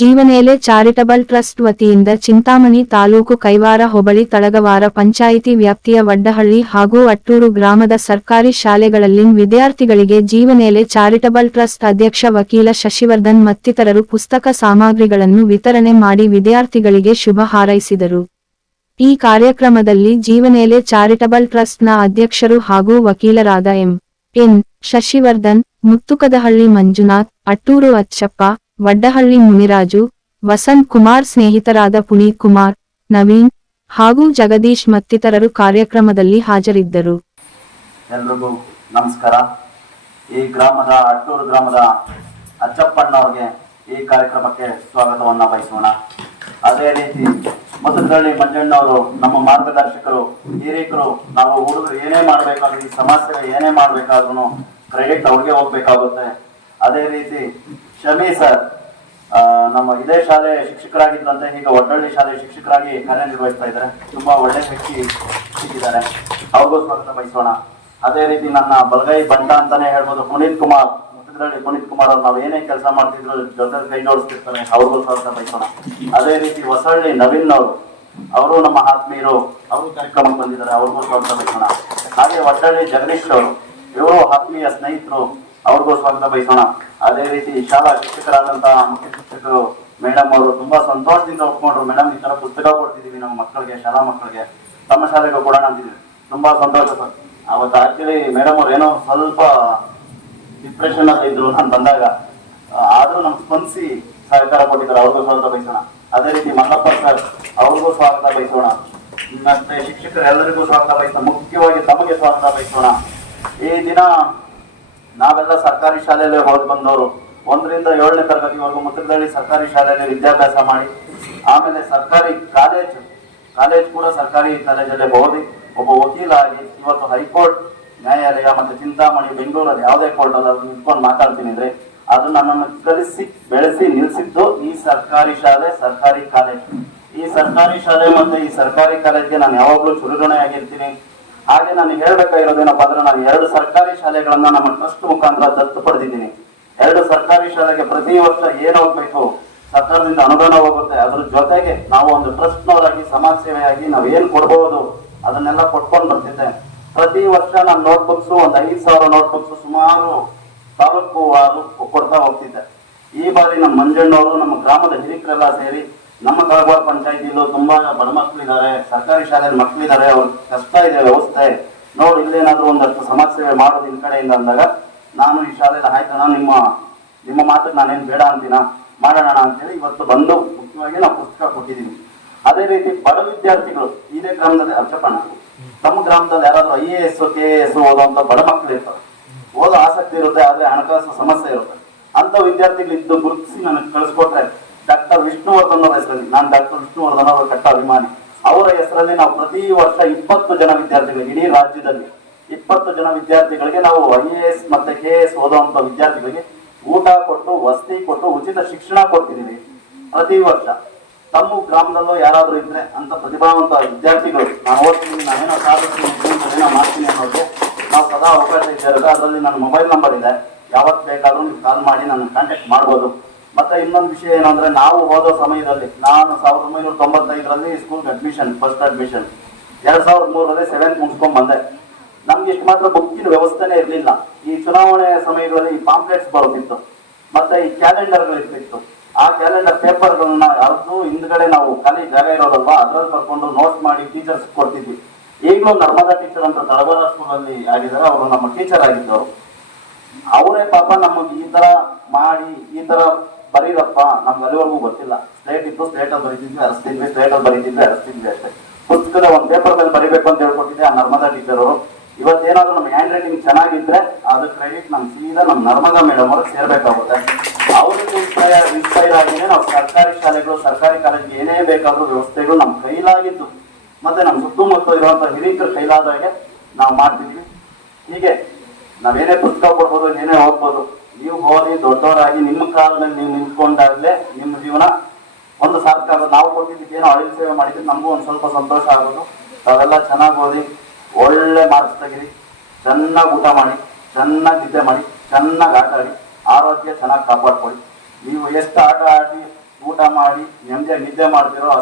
ಜೀವನೇಲೆ charitable trust ವತಿಯಿಂದ ಚಿಂತಾಮಣಿ ತಾಲೂಕು ಕೈವಾರ ಹೋಬಳಿ ತಳಗವಾರ ಪಂಚಾಯಿತಿ ವ್ಯಾಪ್ತಿಯ ವಡ್ಡಹಳ್ಳಿ ಹಾಗೂ ಅಟ್ಟೂರು ಗ್ರಾಮದ ಸರ್ಕಾರಿ ಶಾಲೆಗಳಲ್ಲಿನ ವಿದ್ಯಾರ್ಥಿಗಳಿಗೆ ಜೀವನೇಲೆ ಚಾರಿಟಬಲ್ ಟ್ರಸ್ಟ್ ಅಧ್ಯಕ್ಷ ವಕೀಲ ಶಶಿವರ್ಧನ್ ಮತ್ತಿತರರು ಪುಸ್ತಕ ಸಾಮಗ್ರಿಗಳನ್ನು ವಿತರಣೆ ಮಾಡಿ ವಿದ್ಯಾರ್ಥಿಗಳಿಗೆ ಶುಭ ಹಾರೈಸಿದರು. ಈ ಕಾರ್ಯಕ್ರಮದಲ್ಲಿ ಜೀವನೇಲೆ ಚಾರಿಟಬಲ್ ಟ್ರಸ್ಟ್ನ ಅಧ್ಯಕ್ಷರು ಹಾಗೂ ವಕೀಲರಾದ ಎನ್. ಶಶಿವರ್ಧನ್, ಮುತ್ತುಕದಹಳ್ಳಿ ಮಂಜುನಾಥ್, ಅಟ್ಟೂರು ಅಚ್ಚಪ್ಪ, ವಡ್ಡಹಳ್ಳಿ ಮುನಿರಾಜು, ವಸಂತ್ ಕುಮಾರ್ ಸ್ನೇಹಿತರಾದ ಪುನೀತ್ ಕುಮಾರ್, ನವೀನ್ ಹಾಗೂ ಜಗದೀಶ್ ಮತ್ತಿತರರು ಕಾರ್ಯಕ್ರಮದಲ್ಲಿ ಹಾಜರಿದ್ದರು. ಎಲ್ರಿಗೂ ನಮಸ್ಕಾರ. ಈ ಗ್ರಾಮದ ಅಟ್ಟೂರು ಗ್ರಾಮದ ಅಚ್ಚಪ್ಪಣ್ಣವ್ರಿಗೆ ಈ ಕಾರ್ಯಕ್ರಮಕ್ಕೆ ಸ್ವಾಗತವನ್ನ ಬಯಸೋಣ. ಅದೇ ರೀತಿ ಮುತ್ತುಕದಹಳ್ಳಿ ಮಂಜಣ್ಣವರು ನಮ್ಮ ಮಾರ್ಗದರ್ಶಕರು, ಹಿರಿಯರು. ನಾವು ಹುಡುಗರು ಏನೇ ಮಾಡ್ಬೇಕಾದ್ರೂ, ಈ ಸಮಾಜ ಏನೇ ಮಾಡ್ಬೇಕಾದ್ರೂ ಕ್ರೆಡಿಟ್ ಅವ್ರಿಗೆ ಹೋಗ್ಬೇಕಾಗುತ್ತೆ. ಅದೇ ರೀತಿ ಶಮಿ ಸರ್ ನಮ್ಮ ಇದೇ ಶಾಲೆ ಶಿಕ್ಷಕರಾಗಿದ್ದಂತೆ ಈಗ ವಡ್ಡಹಳ್ಳಿ ಶಾಲೆ ಶಿಕ್ಷಕರಾಗಿ ಕಾರ್ಯನಿರ್ವಹಿಸ್ತಾ ಇದ್ದಾರೆ. ತುಂಬಾ ಒಳ್ಳೆ ವ್ಯಕ್ತಿ ಸಿಕ್ಕಿದ್ದಾರೆ, ಅವ್ರಿಗೂ ಸ್ವಾಗತ ಬಯಸೋಣ. ಅದೇ ರೀತಿ ನನ್ನ ಬಲಗೈ ಬಂಟ ಅಂತಾನೆ ಹೇಳ್ಬೋದು, ಪುನೀತ್ ಕುಮಾರ್, ಮುತ್ತುಕದಹಳ್ಳಿ ಪುನೀತ್ ಕುಮಾರ್ ಅವ್ರು ನಾವು ಏನೇ ಕೆಲಸ ಮಾಡ್ತಿದ್ರು ಜೊತೆ ಕೈ ಜೋಡಿಸ್ತಿರ್ತಾರೆ, ಅವ್ರಿಗೂ ಸ್ವಾಗತ ಬಯಸೋಣ. ಅದೇ ರೀತಿ ಹೊಸಳ್ಳಿ ನವೀನ್ ಅವರು ನಮ್ಮ ಆತ್ಮೀಯರು, ಅವರು ಕಾರ್ಯಕ್ರಮಕ್ಕೆ ಬಂದಿದ್ದಾರೆ, ಅವ್ರಿಗೂ ಸ್ವಾಗತ ಬಯಸೋಣ. ಹಾಗೆ ವಡ್ಡಹಳ್ಳಿ ಜಗದೀಶ್ ಅವರು, ಇವರು ಆತ್ಮೀಯ ಸ್ನೇಹಿತರು, ಅವ್ರಿಗೂ ಸ್ವಾಗತ ಬಯಸೋಣ. ಅದೇ ರೀತಿ ಶಾಲಾ ಶಿಕ್ಷಕರಾದಂತಹ ಮುಖ್ಯ ಶಿಕ್ಷಕರು ಮೇಡಮ್ ಅವರು ತುಂಬಾ ಸಂತೋಷದಿಂದ ಒಪ್ಕೊಂಡ್ರು. ಮೇಡಮ್, ಈ ತರ ಪುಸ್ತಕ ಕೊಡ್ತಿದೀವಿ ನಮ್ಮ ಮಕ್ಕಳಿಗೆ, ಶಾಲಾ ಮಕ್ಕಳಿಗೆ, ತಮ್ಮ ಶಾಲೆಗೆ ಕೊಡೋಣ ಅಂತಿದ್ವಿ. ತುಂಬಾ ಸಂತೋಷ ಸರ್. ಅವತ್ತು ಆಕ್ಚುಲಿ ಮೇಡಮ್ ಅವ್ರು ಏನೋ ಸ್ವಲ್ಪ ಡಿಪ್ರೆಷನ್ ಅಲ್ಲಿ ಇದ್ರು ನಾನು ಬಂದಾಗ, ಆದ್ರೂ ನಮ್ಗೆ ಸ್ಪಂದಿಸಿ ಸಹಕಾರ ಕೊಟ್ಟಿದ್ದಾರೆ, ಅವ್ರಿಗೂ ಸ್ವಾಗತ ಬಯಸೋಣ. ಅದೇ ರೀತಿ ಮಲ್ಲಪ್ಪ ಸರ್, ಅವ್ರಿಗೂ ಸ್ವಾಗತ ಬಯಸೋಣ. ಮತ್ತೆ ಶಿಕ್ಷಕರೆಲ್ಲರಿಗೂ ಸ್ವಾಗತ ಬಯಸೋಣ. ಮುಖ್ಯವಾಗಿ ತಮಗೆ ಸ್ವಾಗತ ಬಯಸೋಣ. ಈ ದಿನ ನಾವೆಲ್ಲ ಸರ್ಕಾರಿ ಶಾಲೆಯಲ್ಲೇ ಓದಿ ಬಂದವರು. 1ರಿಂದ 7ನೇ ತರಗತಿವರೆಗೂ ಮುತ್ತುಕದಹಳ್ಳಿ ಸರ್ಕಾರಿ ಶಾಲೆಯಲ್ಲಿ ವಿದ್ಯಾಭ್ಯಾಸ ಮಾಡಿ, ಆಮೇಲೆ ಸರ್ಕಾರಿ ಕಾಲೇಜ್ ಕೂಡ ಸರ್ಕಾರಿ ಕಾಲೇಜಲ್ಲೇ ಓದಿ ಒಬ್ಬ ವಕೀಲ ಆಗಿ ಇವತ್ತು ಹೈಕೋರ್ಟ್ ನ್ಯಾಯಾಲಯ ಮತ್ತೆ ಚಿಂತಾಮಣಿ ಬೆಂಗಳೂರಲ್ಲಿ ಯಾವುದೇ ಕೋರ್ಟ್ ಅಲ್ಲ ನಿಂತ್ಕೊಂಡು ಮಾತಾಡ್ತೀನಿ ಅಂದ್ರೆ ಅದು ನನ್ನನ್ನು ಕಲಿಸಿ ಬೆಳೆಸಿ ನಿಲ್ಸಿದ್ದು ಈ ಸರ್ಕಾರಿ ಶಾಲೆ, ಸರ್ಕಾರಿ ಕಾಲೇಜ್. ಈ ಸರ್ಕಾರಿ ಶಾಲೆ ಮತ್ತೆ ಈ ಸರ್ಕಾರಿ ಕಾಲೇಜ್ಗೆ ನಾನು ಯಾವಾಗ್ಲೂ ಚಿರಋಣಿ ಆಗಿರ್ತೀನಿ. ಹಾಗೆ ನಾನು ಹೇಳ್ಬೇಕಾಗಿರೋದೇನಪ್ಪ ಅಂದ್ರೆ, ನಾನು 2 ಸರ್ಕಾರಿ ಶಾಲೆಗಳನ್ನ ನಮ್ಮ ಟ್ರಸ್ಟ್ ಮುಖಾಂತರ ದತ್ತು ಪಡೆದಿದ್ದೀನಿ. 2 ಸರ್ಕಾರಿ ಶಾಲೆಗೆ ಪ್ರತಿ ವರ್ಷ ಏನ್ ಹೋಗ್ಬೇಕು, ಸರ್ಕಾರದಿಂದ ಅನುದಾನ ಹೋಗುತ್ತೆ. ಅದ್ರ ಜೊತೆಗೆ ನಾವು ಒಂದು ಟ್ರಸ್ಟ್ನವರಾಗಿ ಸಮಾಜ ಸೇವೆಯಾಗಿ ನಾವು ಏನ್ ಕೊಡ್ಬಹುದು ಅದನ್ನೆಲ್ಲ ಕೊಟ್ಕೊಂಡು ಬರ್ತಿದ್ದೆ. ಪ್ರತಿ ವರ್ಷ ನಾನು ನೋಟ್ಬುಕ್ಸ್ ಒಂದು 5,000 ನೋಟ್ಬುಕ್ಸ್ ಸುಮಾರು ತಾಲೂಕು ಕೊಡ್ತಾ ಹೋಗ್ತಿದ್ದೆ. ಈ ಬಾರಿ ನಮ್ಮ ಮಂಜಣ್ಣವರು, ನಮ್ಮ ಗ್ರಾಮದ ಹಿರಿಕರೆಲ್ಲ ಸೇರಿ ನಮ್ಮ ತಳಗವಾರ ಪಂಚಾಯತಿಯಲ್ಲೂ ತುಂಬಾ ಬಡ ಮಕ್ಕಳಿದ್ದಾರೆ, ಸರ್ಕಾರಿ ಶಾಲೆಯಲ್ಲಿ ಮಕ್ಕಳಿದ್ದಾರೆ, ಅವ್ರ ಕಷ್ಟ ಇದೆ ವ್ಯವಸ್ಥೆ, ನೋಡಿ ಇಲ್ಲೇನಾದ್ರೂ ಒಂದಷ್ಟು ಸಮಾಜ ಸೇವೆ ಮಾಡೋದು ನಿಮ್ ಕಡೆಯಿಂದ ಅಂದಾಗ ನಾನು ಈ ಶಾಲೆಯಲ್ಲಿ ಆಯ್ತಣ್ಣ, ನಿಮ್ಮ ಮಾತಕ್ಕೆ ನಾನೇನು ಬೇಡ ಅಂತೀನ, ಮಾಡೋಣ ಅಂತೇಳಿ ಇವತ್ತು ಬಂದು ಮುಖ್ಯವಾಗಿ ನಾವು ಪುಸ್ತಕ ಕೊಟ್ಟಿದ್ದೀವಿ. ಅದೇ ರೀತಿ ಬಡ ವಿದ್ಯಾರ್ಥಿಗಳು ಇದೇ ಗ್ರಾಮದಲ್ಲಿ ಅರ್ಚಪಣ್ಣ, ತಮ್ಮ ಗ್ರಾಮದಲ್ಲಿ ಯಾರಾದ್ರೂ IAS KAS ಓದುವಂತ ಬಡ ಮಕ್ಕಳು ಇರ್ತಾರೆ, ಓದೋ ಆಸಕ್ತಿ ಇರುತ್ತೆ, ಆದ್ರೆ ಹಣಕಾಸು ಸಮಸ್ಯೆ ಇರುತ್ತೆ. ಅಂತ ವಿದ್ಯಾರ್ಥಿಗಳಿದ್ದು ಗುರುತಿಸಿ ನನಗೆ ಕಳಿಸ್ಕೊಟ್ರೆ ಡಾಕ್ಟರ್ ವಿಷ್ಣುವರ್ಧನ್ ಅವರ ಹೆಸರಲ್ಲಿ, ನಾನು ಡಾಕ್ಟರ್ ವಿಷ್ಣುವರ್ಧನ್ ಅವರ ಕಟ್ಟ ಅಭಿಮಾನಿ, ಅವರ ಹೆಸರಲ್ಲಿ ನಾವು ಪ್ರತಿ ವರ್ಷ 20 ಜನ ವಿದ್ಯಾರ್ಥಿಗಳಿಗೆ, ಇಡೀ ರಾಜ್ಯದಲ್ಲಿ 20 ಜನ ವಿದ್ಯಾರ್ಥಿಗಳಿಗೆ ನಾವು IAS ಮತ್ತೆ KAS ಓದುವಂತ ವಿದ್ಯಾರ್ಥಿಗಳಿಗೆ ಊಟ ಕೊಟ್ಟು, ವಸತಿ ಕೊಟ್ಟು, ಉಚಿತ ಶಿಕ್ಷಣ ಕೊಡ್ತಿದೀವಿ ಪ್ರತಿ ವರ್ಷ. ತಮ್ಮ ಗ್ರಾಮದಲ್ಲೂ ಯಾರಾದ್ರೂ ಇದ್ರೆ ಅಂತ ಪ್ರತಿಭಾವಂತ ವಿದ್ಯಾರ್ಥಿಗಳು, ನಾನು ಓದ್ತೀನಿ, ನಾನೇನೋ ಸಾಧಿಸ್ತೀನಿ, ಏನೋ ಮಾಡ್ತೀನಿ ಅನ್ನೋದು ನಾವು ಸದಾ ಅವಕಾಶ ಇದ್ದಾರೆ. ಅದರಲ್ಲಿ ನನ್ನ ಮೊಬೈಲ್ ನಂಬರ್ ಇದೆ, ಯಾವತ್ತು ಬೇಕಾದ್ರೂ ನೀವು ಕಾಲ್ ಮಾಡಿ ನನ್ನ ಕಾಂಟ್ಯಾಕ್ಟ್ ಮಾಡ್ಬೋದು. ಮತ್ತೆ ಇನ್ನೊಂದು ವಿಷಯ ಏನಂದ್ರೆ, ನಾವು ಓದೋ ಸಮಯದಲ್ಲಿ ನಾನು 1995ರಲ್ಲಿ ಸ್ಕೂಲ್ಗೆ ಅಡ್ಮಿಷನ್, ಫಸ್ಟ್ ಅಡ್ಮಿಷನ್, 2003ರಲ್ಲಿ 7th ಮುಗಿಸ್ಕೊಂಡ್ ಬಂದೆ. ನಮ್ಗೆ ಇಷ್ಟು ಮಾತ್ರ ಬುಕ್ಕಿನ ವ್ಯವಸ್ಥೆನೇ ಇರಲಿಲ್ಲ. ಈ ಚುನಾವಣೆ ಸಮಯಗಳಲ್ಲಿ ಈ ಪಾಂಪ್ಲೆಟ್ಸ್ ಬರೋದಿತ್ತು, ಮತ್ತೆ ಈ ಕ್ಯಾಲೆಂಡರ್ಗಳು ಇರ್ತಿತ್ತು. ಆ ಕ್ಯಾಲೆಂಡರ್ ಪೇಪರ್ಗಳನ್ನ ಯಾವ್ದು ಹಿಂದ್ಗಡೆ ನಾವು ಖಾಲಿ ಜಾಗ ಇರೋದಲ್ವಾ ಅದ್ರಲ್ಲಿ ಬರ್ಕೊಂಡು ನೋಟ್ ಮಾಡಿ ಟೀಚರ್ಸ್ ಕೊಡ್ತಿದ್ವಿ. ಈಗಲೂ ನರ್ಮದಾ ಟೀಚರ್ ಅಂತ ತಳಗವಾರ ಸ್ಕೂಲಲ್ಲಿ ಆಗಿದ್ದಾರೆ, ಅವರು ನಮ್ಮ ಟೀಚರ್ ಆಗಿದ್ದವರು. ಅವರೇ ಪಾಪ ನಮಗೆ ಈ ತರ ಮಾಡಿ, ಈ ತರ ಬರೀರಪ್ಪ, ನಮ್ಗೆ ಅಲ್ಲಿವರೆಗೂ ಗೊತ್ತಿಲ್ಲ. ಸ್ಲೇಟ್ ಇತ್ತು, ಸ್ಲೇಟ್ ಅಲ್ಲಿ ಬರೀತಿದ್ವಿ, ಅರಸ್ತಿದ್ವಿ, ಸ್ಲೇಟ್ ಅಲ್ಲಿ ಬರೀತಿದ್ವಿ, ಅರಸ್ತಿದ್ವಿ ಅಷ್ಟೇ. ಪುಸ್ತಕದ ಒಂದು ಪೇಪರ್ ಮೇಲೆ ಬರೀಬೇಕು ಅಂತ ಹೇಳ್ಕೊಟ್ಟಿದ್ದೆ ಆ ನರ್ಮದಾ ಟೀಚರ್ ಅವರು. ಇವತ್ತೇನಾದ್ರೂ ನಮ್ಮ ಹ್ಯಾಂಡ್ ರೈಟಿಂಗ್ ಚೆನ್ನಾಗಿದ್ರೆ ಅದು ಕ್ರೆಡಿಟ್ ನಮ್ ಸೀದಾ ನಮ್ಮ ನರ್ಮದಾ ಮೇಡಮ್ ಅವ್ರಿಗೆ ಸೇರ್ಬೇಕಾಗುತ್ತೆ. ಅವ್ರಿಗೆ ಇನ್ಸ್ಪೈರ್ ಆಗಿನೇ ನಾವು ಸರ್ಕಾರಿ ಶಾಲೆಗಳು, ಸರ್ಕಾರಿ ಕಾಲೇಜ್ಗೆ ಏನೇ ಬೇಕಾದ್ರೂ ವ್ಯವಸ್ಥೆಗಳು ನಮ್ಮ ಕೈಲಾಗಿದ್ದು ಮತ್ತೆ ನಮ್ಮ ಸುತ್ತಮುತ್ತ ಇರುವಂತ ಹಿರಿಯರ ಕೈಲಾದಾಗೆ ನಾವು ಮಾಡ್ತಿದ್ವಿ. ಹೀಗೆ ನಾವೇನೇ ಪುಸ್ತಕ ಕೊಡ್ಬೋದು, ಏನೇ ಓದ್ಬೋದು. ನೀವು ಓದಿ ದೊಡ್ಡವರಾಗಿ ನಿಮ್ಮ ಕಾಲದಲ್ಲಿ ನೀವು ನಿಂತ್ಕೊಂಡಾಗ್ಲೇ ನಿಮ್ಮ ಜೀವನ ಒಂದು ಸಾರ್ಥಕ ಆಗೋದು. ನಾವು ಕೊಟ್ಟಿದ್ದಕ್ಕೆ ಏನೋ ಅಳಿಲು ಸೇವೆ ಮಾಡಿದ್ರೆ ನಮಗೂ ಒಂದು ಸ್ವಲ್ಪ ಸಂತೋಷ ಆಗೋದು. ತಾವೆಲ್ಲ ಚೆನ್ನಾಗಿ ಓದಿ, ಒಳ್ಳೆ ಮಾರ್ಕ್ಸ್ ತೆಗೀರಿ, ಚೆನ್ನಾಗಿ ಊಟ ಮಾಡಿ, ಚೆನ್ನಾಗಿ ನಿದ್ದೆ ಮಾಡಿ, ಚೆನ್ನಾಗಿ ಆಟ ಆಡಿ, ಆರೋಗ್ಯ ಚೆನ್ನಾಗಿ ಕಾಪಾಡ್ಕೊಳ್ಳಿ. ನೀವು ಎಷ್ಟು ಆಟ ಆಡಿ ಊಟ ಮಾಡಿ ನೆಮ್ಮದಿಯಾಗಿ ನಿದ್ದೆ ಮಾಡ್ತಿರೋ